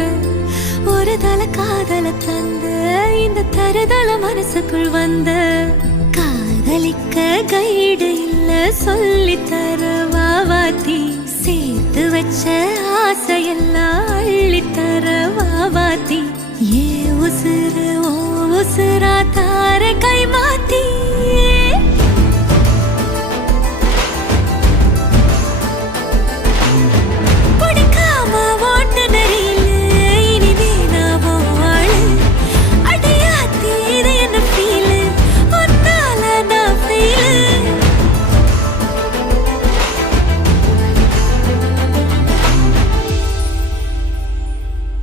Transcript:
வந்து ஒரு தல காதல தந்த இந்த தருதல மனசுக்குள் வந்த காதலிக்க கைடு இல்ல சொல்லி தர வாவாத்தி சேர்த்து வச்ச ஆசையெல்லாம் அள்ளி தர வாவாத்தி ஏ உசுறு ஓ உசுரா